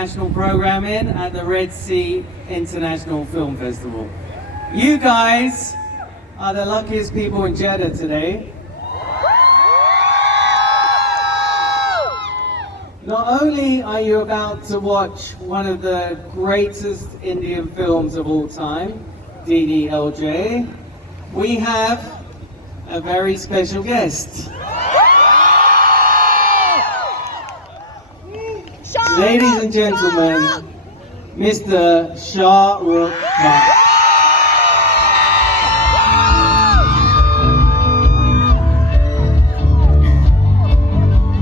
international programming at the Red Sea International Film Festival. You guys are the luckiest people in Jeddah today. Not only are you about to watch one of the greatest Indian films of all time, DDLJ, we have a very special guest. Ladies and gentlemen, Mr. Shahrukh Khan.